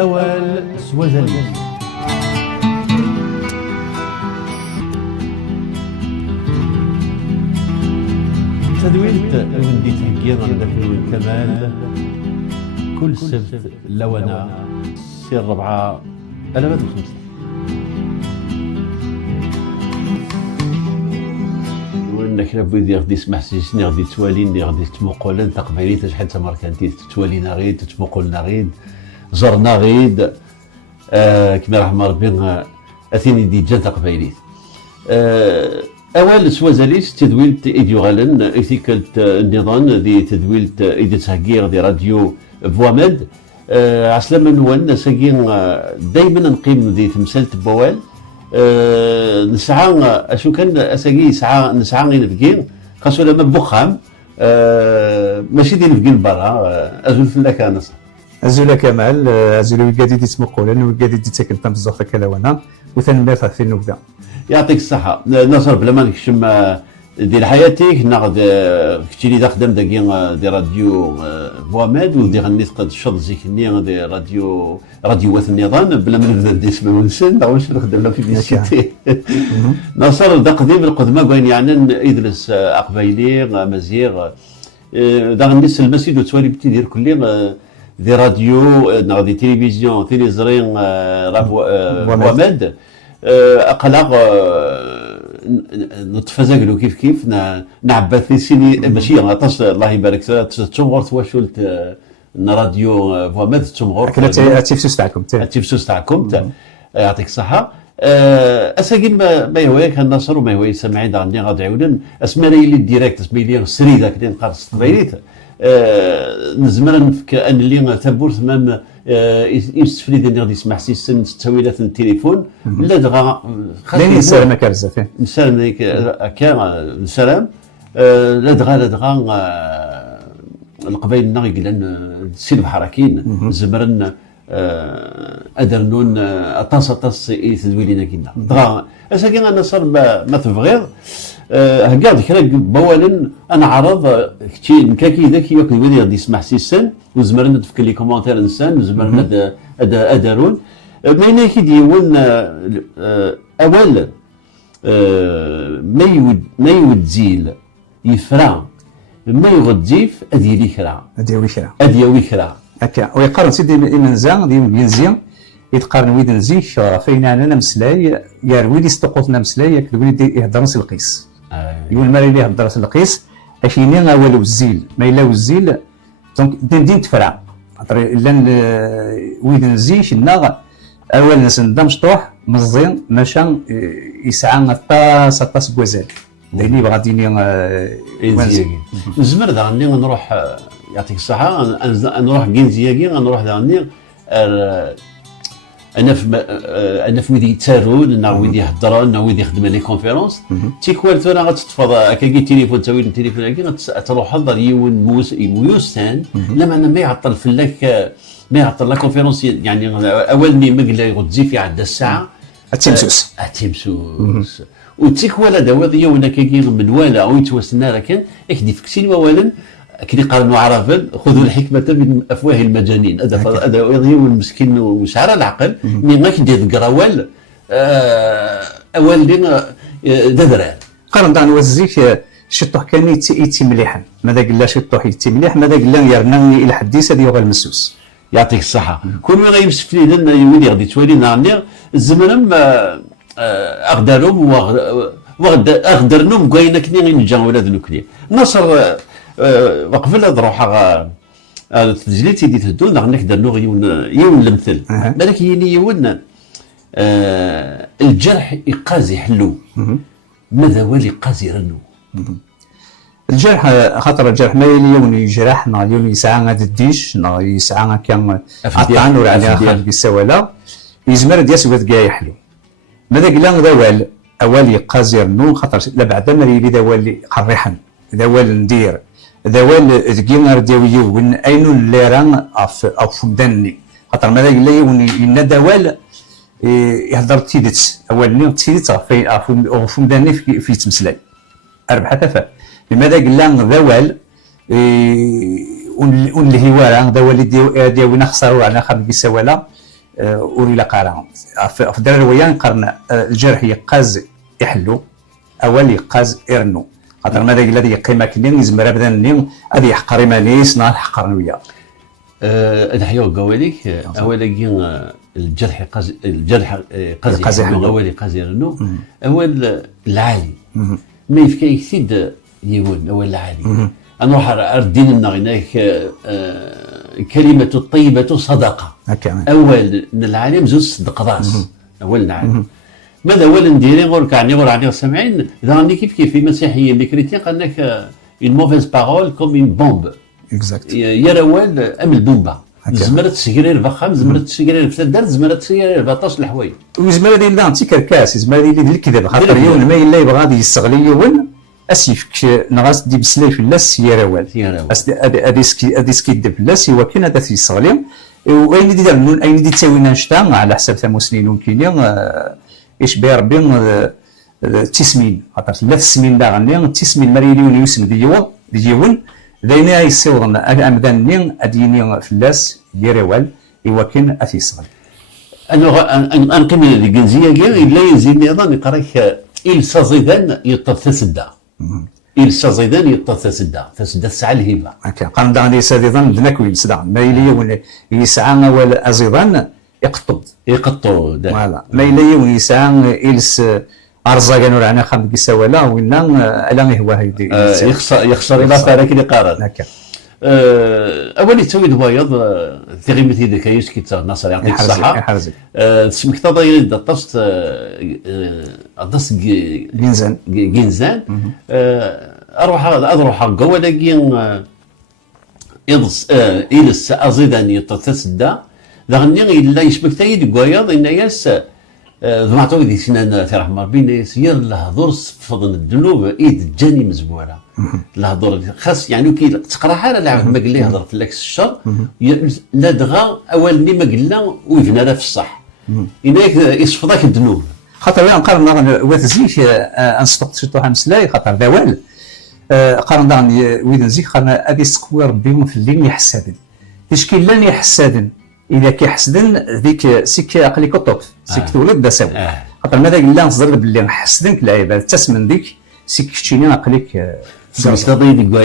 أول سوازالي. تدوينت وندي تهجير عندك نوين كمال كل سبت لونا سير 4 أنا بدو 5. وانك لابد غادي يسمح سيسني غادي تواليني غادي تمقولن تقبيليت شحال تماركانتي توالينا غيد تمقولنا غيد زرنا غيد كما رحم ربي اثيني دي جا تقبيليت اول سوازاليس تدويلت ايديو غالن ايثيكلت النظام دي تدويلت ايدي تهجير دي راديو فوامد عسلامة نوان ساكين دايما نقيم دي تمثالت بوال نسعى اشو كان اساكي نسعى غير نفكين خاصو لما بوخام ماشي دي نفكين برا ازول فلاك نصر ازول كمال ازول وكادي دي تمقولن وكادي دي تاكل تم بزاف كلاوانا وثاني في النوبه. يعطيك الصحة نصر بلا ما نكشم ديال حياتك ناخذ كنتي لي خدام داكي دي راديو فوامد ودي غنيت قد شط زيكني دي راديوات النظام بلا ما نبدا ندير اسم ونسن واش نخدم لا بيبليسيتي. نصر دا قديم القدماء باين يعني ادرس اقبايلي مزيغ دا غنيت المسجد وتوالي بتي دير كلي دي راديو دي تلفزيون تيليزرين فوامد اقلق نتفزاقلو كيف نعبث في سيني ماشي غاطاش الله يبارك فيك تشمغر تواشلت راديو فوامد تشمغر التيفسوس تاعكم التيفسوس تاعكم يعطيك الصحة اساكي ما يهواك النصر وما يهواي سامعين غادي عاودن اسماء لي ديريكت اسماء لي سري ذاك اللي نقرص تبيريت نزمر نفك ان اللي تبور ثمام يستفري ديال غادي يسمح سيستم تاويلات التليفون لا دغا لين نسلم هكا بزاف نسلم هكا نسلم لا دغا القبائل يقلن سي البحراكين زمرن ادرنون اطاس يتدويلينا كينا دغا اساكي انا صار ما تبغيض هكا كرا بوالا انا عرض كتي نكاكي ذاك ياك الولي غادي يسمح سيسن وزمرنا تفك لي كومونتير انسان زمرنا ادارون ما كي ديون اول ما يودزيل يفرا ما يغديف اديلي كرا اديوي كرا هكا ويقارن سيدي المنزا ديال المنزيا يتقارن ويد نزيك فين انا مسلاي يا الويد يستقوطنا مسلاي ياك الويد يهضر نص القيس يقول المال اللي يهضر نص القيس اشيني اول وزيل ما الا وزيل دونك دين تفرع لان ويد نزيك شنا اول ناس ندم مشطوح مزيان ماشا يسعى طاس بوزال ديني بغا ديني نزمر دغني نروح يعطيك الصحة نروح كينزياكي غنروح دغني انا في ويدي يتسارون نا ويدي يهضرون نا ويدي يخدم لي كونفيرونس تيكوال ثنا غتتفض هكاكي تليفون تاويل التليفون هكا تروح حضر يون مويوستان لا معنى ما يعطل فلاك ما يعطل لا كونفيرونس يعني اول مي مقلا يغدزي في عند الساعه التمسوس وتيكوال هذا وضعيه ونكاكي من والا او يتوسنا لكن اكدي فكسين والا كي قارنوا عرفا خذوا الحكمه من افواه المجانين هذا يضيو المسكين وشعر العقل مي ما كيدير قراوال اول ددران قارن دان وزيك شطوح كان يتي مليحا ماذا قال لا شطوح يتي مليح ماذا قال لا يرناني الى حديث هذه يغال المسوس يعطيك الصحه كل ما غيمسك لي لنا يولي غادي توالي نهار الزمن اغدرهم واغدرنهم كاينه كني نجا ولاد نوكلي نصر وقبل هاد روحها التسجيلات تيدي تهدو نغنك درنو يون المثل بالك يني يون الجرح يقازي حلو ماذا والي قازي رنو الجرح خاطر الجرح ما يليون يجرح نا يون يسعى غاد الديش نا يسعى كان عطان ولا عليها خالد بالسواله يزمر دياس ود كاع يحلو ماذا قال ذوال اول يقازي رنو خاطر لا بعد ما يلي ذوال قريحا ذوال ندير ذوال ذكينا رديوي ون اينو اللي راه اف دني خاطر ماذا قال لي ون ذوال يهضر تيدت اول ني تيدت في فمداني في تمسلاي اربحه تفا لماذا قال لنا ذوال والهواره ذوال ديالنا خسروا على خرج بسواله وري لا قارن في الدراري ويان قرن الجرح يقاز يحلو اول يقاز يرنو خاطر ماذا الذي يقيم كنين يزمر ابدا نين هذه يحقر مانيس نهار حقر نويا الحياه قواليك اولا الجرح قاز يحلو اول قاز يرنو اول العالي ما يفكا يكتيد يقول اول العالي نروح اردين لنا هناك كلمه الطيبه صدقه اول من العالم زوج صدق راس اول العالم ماذا اول نديري غير كعني غير عني سامعين اذا راني كيف في المسيحيين لي كريتيان قال لك اون موفيز بارول كوم اون بومب اكزاكت يا روال ام البومبا زمرت تسكرير فخام زمرت تسكرير في الدار زمرت تسكرير 14 الحوايج وزمر ديال لانتي كركاس زمر ديال الكذب خاطر يوم ما الا يبغى غادي يستغل يوم اسيفك نغاس دي بسلاي في اللاس يا روال هادي سكيدب اللاس هو كاين هذا يستغل واين دي دار اين دي تساوينا نشتا على حساب ثموسنين وكاين ايش بي ربي التسمين خاطر ثلاث سنين دا غني التسمين مريليون يوسم ديون داينا يسوضن امدان اديني فلاس يروال يوكن اثيصل انا انقم الجنزيه كاع لا يزيدني ايضا يقراك إلسا زيدان يطفسدا إلسا زيدان يطفسدا تسدا الساعه الهبه هكا قام دا غادي ساديضا بناكوين سدا ما يلي يسعى ولا ازيضان يقطو فوالا ما الا يسعى إلس ارزاق نور انا خمس كيساولا ولا الا هو هيدي يخسر الى فارك اللي قارن هكا اولي تسوي دوايض تغيمتي ذاك يسكي ناصر يعطيك الصحه سمك تضايل دطست جنزان اروح قوالاكين إلس ازيدان يتسدى ذغني الا يشبك تايد دوايض ان ياس ضمعتو دي سنان في رحمه ربي يسير الهضور فضل الذنوب ايد جاني مزبوره الهضور خاص يعني كي تقرا حاله لا ما قال لي هضر في لك الشر لا دغا اولني ما قال لا ويفنا لا في الصح انك يصفضك الذنوب خاطر وين نقارن واتزيك انستقط شي طوح مسلاي خاطر دوال قارن دغني وين نزيك قارن ادي سكوي ربي في الليل يحسدن تشكيل لاني يحسدن اذا كيحسدن ذيك سيك عقلي كطوف سيك تولد دا ساوي خاطر ماذا قلنا نصدر باللي نحسدنك العباد تسمن ديك سيك تشيني عقلك مستضيد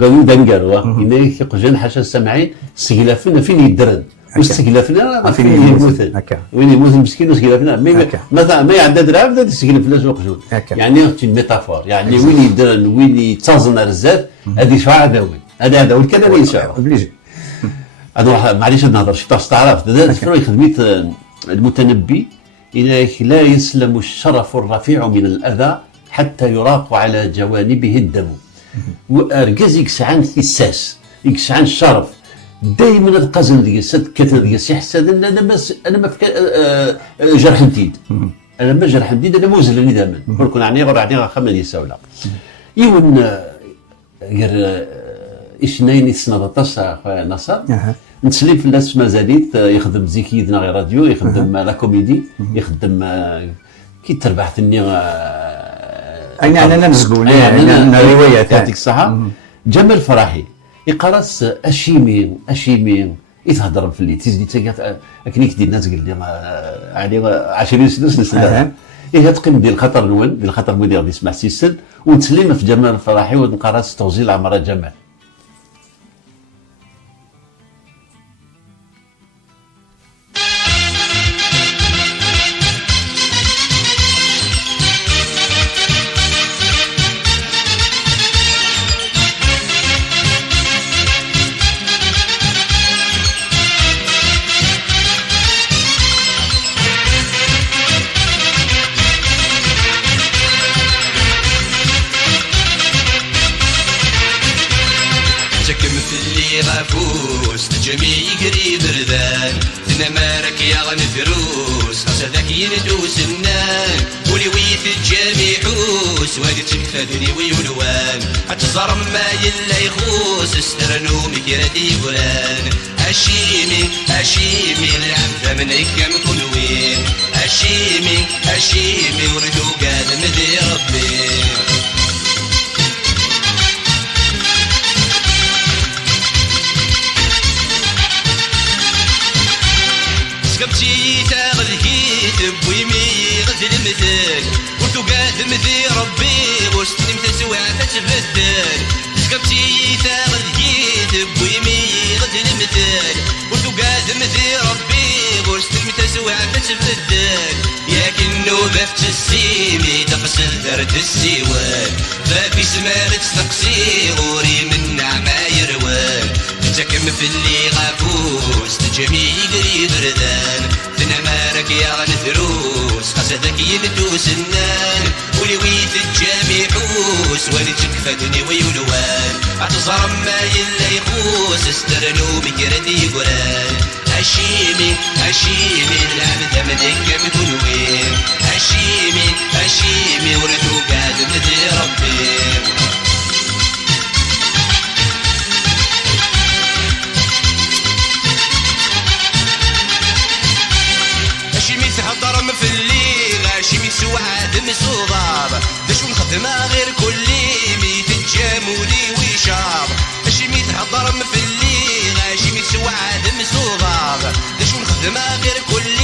قالوا دنقروا إنه يقجن حاشا السمعين سقلافنا فين يدرن وسقلافنا فين يموتن وين يموتن مسكين وسقلافنا مثلا ما يعدد راه بدا يسقلف لا وقجون يعني ميتافور يعني وين يدرن وين يتازن الرزات هذه شعاع داول هذا والكلام يشعر انا معليش نهضر شي تعرف في خدمه المتنبي إليك لا يسلم الشرف الرفيع من الاذى حتى يراق على جوانبه الدم وارجز يكسعان الساس يكسعان الشرف دائما القزن ديال السد كثر ديال السي حسن انا ما جرح جديد انا ما جرح جديد انا موزل دائما كون عني غير عني خمس يساولا يون غير اثنين سنه 13 خويا ناصر نتسلم في الناس مازاليت يخدم زيكي دنا غير راديو يخدم لا كوميدي يخدم كي تربحتني انا نزقول روايات يعطيك الصحه جمال فرحي يقرص اشيمين يتهضر في اللي تيزني تاكا كنيك ديال الناس قال لي يعني 20 سنه إيه تقيم ديال الخطر نون ديال الخطر مدير يسمع سيسن ونتسلم في جمال فرحي ونقرص توزيل عمرة جمال غافوس تجمي قريب ردان تنمارك يا غنفروس خاصك يندوس النان ولي ويت الجامي حوس وهادي تكفادني ويولوان اتزرم ما يلا يخوس استرنو مكيرتي فلان اشيمي العبد من كم كل وين اشيمي وردو قال مدي ربي مثل وتقاد مثي ربي وستني متسوع تتبدل تسكبتي تاخذ جيت بويمي غد المثل وتقاد مثي ربي وستني متسوع تتبدل لكنه بفت السيمي تقصد درد السيوان ففي سمانة تقصي غوري من نعمة يروان تكم في اللي غافوس تجمي قريب ردان تنمارك يا غنثروس قصدك يندوس النان ولي ويت الجامي حوس ولي تكفدني ويولوان اعتصر ما يلا يخوس استرنو بكردي قران هشيمي هشيمي العبد مدك بكون وين هشيمي هشيمي ورثو قاد مثل ربي تهضر في الليل هاشمي سوعد مسوضاب باش نخدمها غير كل ميت الجامولي ويشاب هاشمي تهضر في الليل هاشمي سوعد مسوضاب باش نخدمها غير كل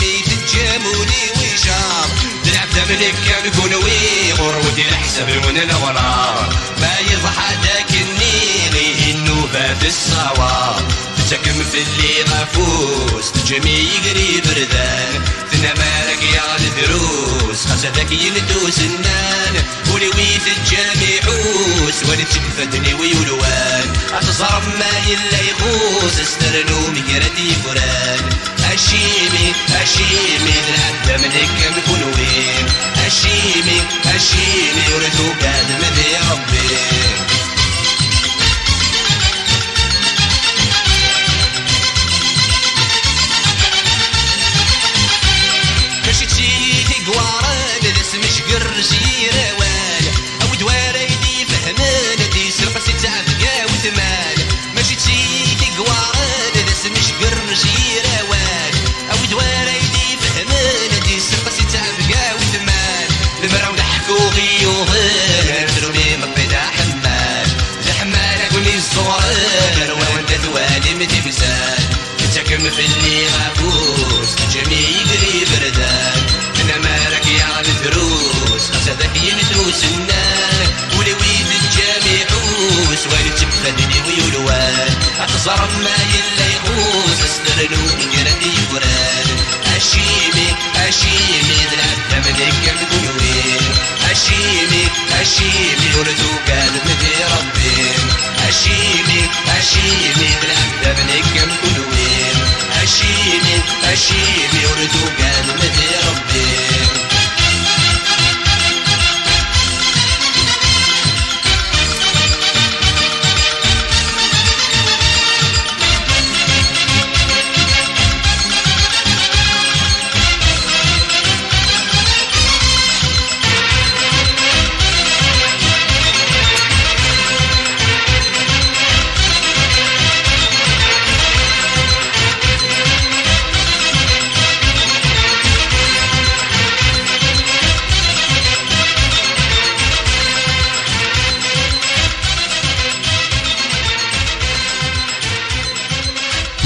ميت الجامولي ويشاب العبد ملك كان يكون ويغور ودير حساب من الغرار ما يضحى داك النيل النوبة الصواب تسكم في اللي غفوس تجمي قريب ردان تنمارك يا الدروس خسدك يندوس النان ولي ويت الجامي حوس ولي تكفدني ويولوان اتصرف ما يلا يخوس استرنو مقردي فران هشيمي هشيمي العبد منك مكون وين هشيمي هشيمي ورثو قاد مذي ربي قرشي روال او دوار يدي فهمان دي سرقسي تعفقا وثمان ماشي تشيتي قواران داس مش قرشي روال او دوار يدي فهمان دي سرقسي تعفقا وثمان المرا ولحكو غيوهان تروني مطيدا حمال الحمال اقولي الصغار وانت ثوالي متمسال تسكم في اللي غافوس جميع قريب ردان انا مالك يا الفروس قصدك يندوس النان ولي ويد الجامي حوس وين تكفدني ويولوان اتصرف ما يلا يخوس استرنو مقردي قران هشيمي هشيمي العبد ملك مكون وين هشيمي هشيمي ورثو قاد مثل ربي هشيمي هشيمي العبد ملك مكون وين هشيمي هشيمي ورثو قاد مثل ربي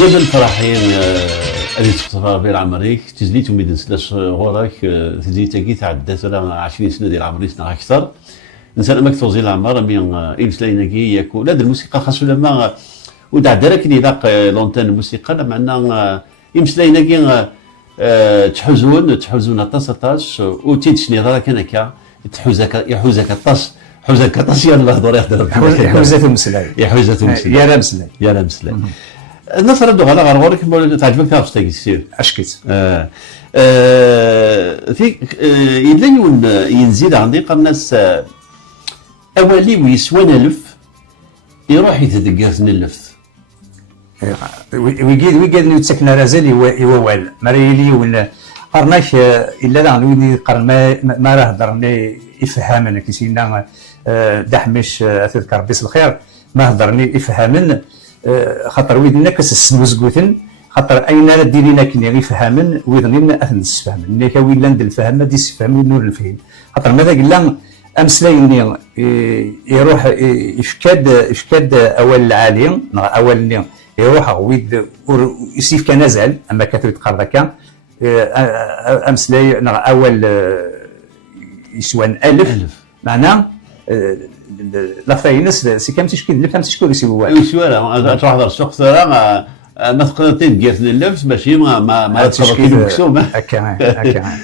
جبل فرحين اللي تخطر بين عمريك تزليت وميدن سلاش غورك تزليت كي تعدى 20 سنه ديال عمري سنه اكثر انسان مكتوب زي العمر من إلسلينكي يكون لا الموسيقى خاصو لما ودع دركني ذاق لونتان الموسيقى معنا إمسلينكي تحوزون طاس وتيدشني راه كان هكا يحوزك طاس حوزك طاس يلا هضر يهضر حوزته مسلاي يا لا مسلاي يا لا مسلاي الناس ردوا على غرورك تعجبك فيها بستيك سير اشكيت فيك يلين ينزيد عندي الناس اولي ويسوان الف يروح يتدقر اللفت ويقاد نتسكن رازال يوال مريلي ولا قرناش الا لا نويني قرن ما راه هضرني يفهمنا كيسينا دحمش تذكر بس الخير ما هضرني يفهمن خاطر ويدنا كاس السنوزكوثن خاطر اين لا ديرينا كني يفهمن ويدنا اثن السفهم اللي كاوي لاند الفهم ما ديس فهم نور الفهم خاطر ماذا قلنا امسلايني يروح يفكاد اول العالي اول يروح ويد يسيف كنزل اما كاتب تقرا كان امسلاي اول يسوان 1000 معناه لا فاينس سي كم تشكي اللف كم تشكي يسوي والو يسوى لا تروح هذا السوق ثرى ما تقدر تدير اللبس ماشي ما تشكي مكسوم هكا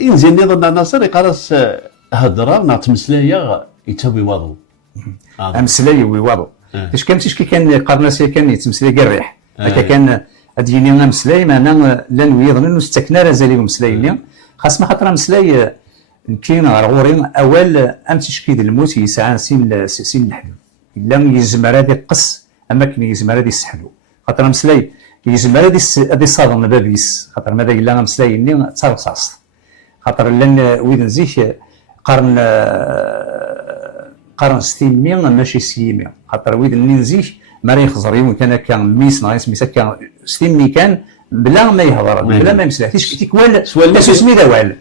انزين نظن ناصر يقرص هضره مع تمسلايه يتسوي وضو امسلاي ويوضو اش كان تشكي كان قرناسي كان يتمسلاي كاع الريح هكا كان اديني امسلاي معناه لا نويض نستكنا رازالي مسلاي خاص ما خاطر مسلاي كاين غورين اول ام تشكيد الموت يسعى سين الحلو الا يزمر هذا يقص اما كان يزمر هذا يسحلو خاطر مسلاي يزمر هذا يصادم بابيس خاطر ماذا الا مسلاي ني تصاص خاطر لان ويد نزيك قرن 600 ماشي 600 خاطر ويد نزيك ما يخزر يوم كان ميس نايس ميس كان 600 كان بلا ما يهضر بلا ما يمسح تيكوال تسوسمي دوال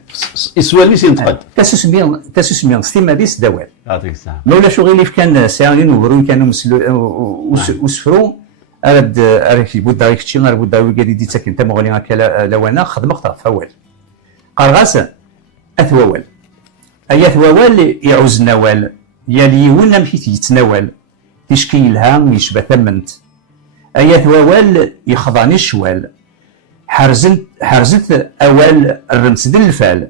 يسوالي سينتقد تسوسمي ستيما ديس دوال يعطيك الصحه مولا شغل كان ساعين وبرو كانوا وسفرو اراد يبود دايك تشي غير بود داوي قال دي تاكن تما غالي هكا لوانا خدم خطر فوال قرغاس اثوال اي اثوال يعوز نوال يا ليون مشيت يتناول تشكيلها يشبه ثمنت اي اثوال يخضعني الشوال حرزت اوال الرمس ديال الفال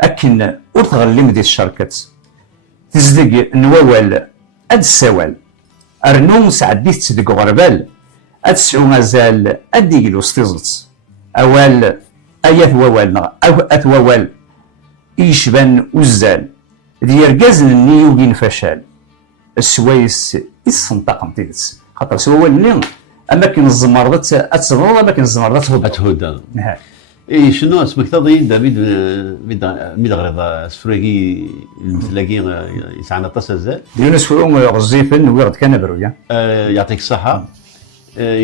اكن ورتغلم ديال الشركات تزدق نوال اد السوال ارنو سعديت تصدق غربال اد سعو مازال ادي له استيزت اوال ايات ووال او اثوال يشبان وزال ديال ركاز النيوغين فشال السوايس السنطقم تيتس خاطر سوال ني اماكن الزمردات اتزمر اماكن الزمردات تهود اي شنو اسمك تضي دافيد ميد غريض سفريكي المثلاقي يسعنا طاسه يونس فروم غزيفن ويرد كان برويا يعطيك الصحه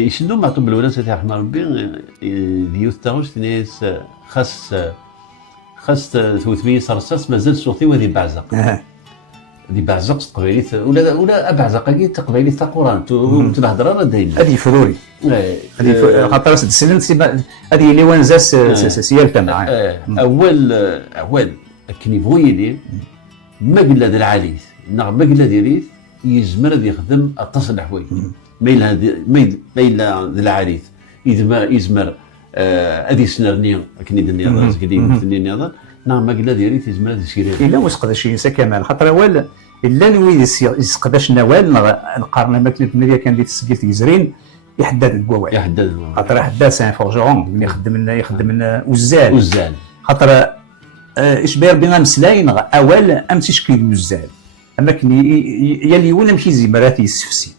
شنو معطوب بالولاد سيدي رحمه ربي ديوث تاغوش تنيس خاص ثوثمية صرصاص مازال صوتي وذي بعزق دي بعزق تقبيليت ولا بعزق كي تقبيليت تاع القران تبهدر راه داين هذه فروري هذه خاطر سلمت هذه اللي وانزاس سيالته معاه اول كي يبغوا يدير ما قلا ذا العاليث ما قلا ديريث يزمر يخدم اتصل الحوايج ما الا ذا العاليث يزمر هذه سنرني كني دنيا كدي مثني نظر نعم ما قلا ديريث يزمر هذا الشيء الا وسقداش ينسى كمال خاطر اول الا نوي يسقداش نوال نقارن ماكله الدنيا كان دي تسجيل تيزرين يحدد الكواوع خاطر حداد سان فورجون يخدم لنا وزال خاطر اش باير بينا مسلاين اول ام تشكيل وزال اما يلي ولا ماشي زي مرات يسفسي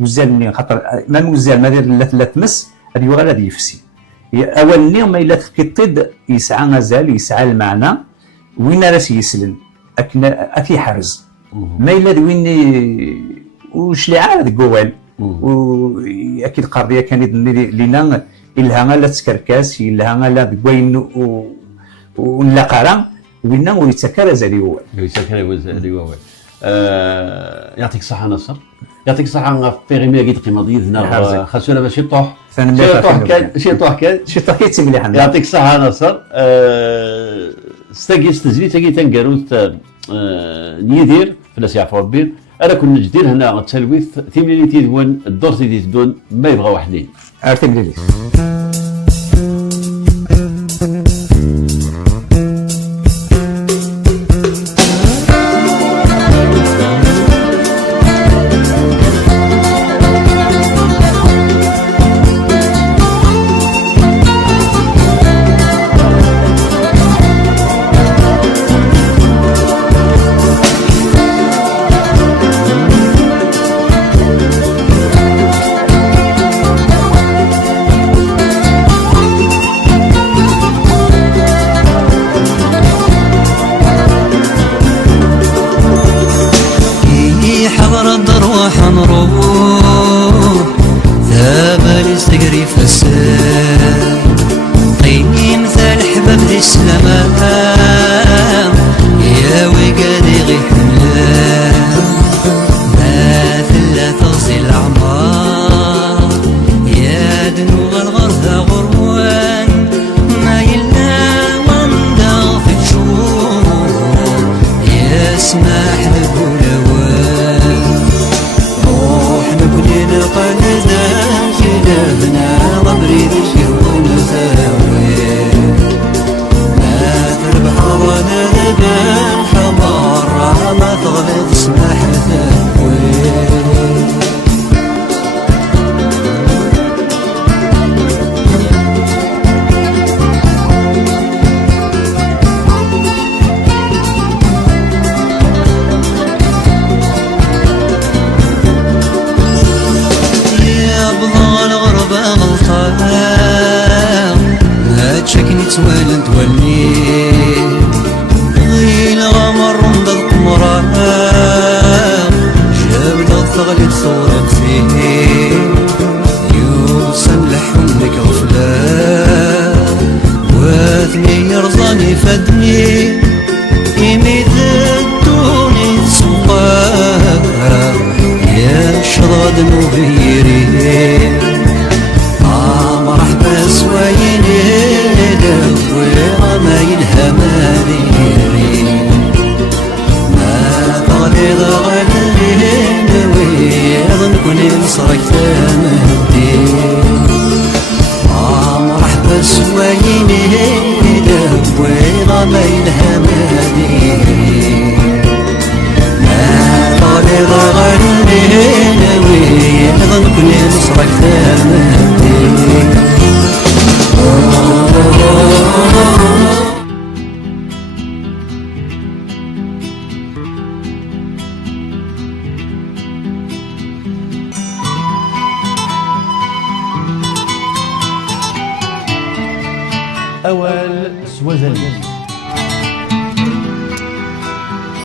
وزال منين خاطر ما وزال ما لا تمس هذه ولا هذه يفسي اول نيوم ما الا تكتد يسعى مازال يسعى المعنى وين راس يسلم اكي حرز ما الا وين وش اللي عاد قوال واكيد قضيه كانت لنا الها لا تكركاس الها لا وين ولا قرا وين ويتكرر زالي هو يعطيك الصحه نصر يعطيك الصحه في غير قيت قيمه ديالنا خاصنا باش يطوح شي طوح كان تمليح يعطيك الصحه نصر استاكي استزلي تاكي تنقروت نيدير فلاس يعفو ربي انا كنا جدير هنا التلويث ثملي تيدون الدور تيدون ما يبغى وحدين ارتم اسمح للولوان روح نبني نقلنا إلهنا غمري اليوم زاوي ما تربح وانا ذبان حمارة ما تغلط اسمح للولوان شكني توالد تولي غيل غمر رمض القمران جاب الثغلي تصورك فيه يوصل لحمك غفلة واثني يرضاني فدني يميد الدوني تسواه يا شراد مغيرين مرحبا سوايني وما يلها ماليري ما تغليظ غلين ويظن كوني نصرك تمدي مرحبا سوايني وما يلها ماليري ما تغليظ غلين ويظن كوني نصرك تمدي أول سوازلي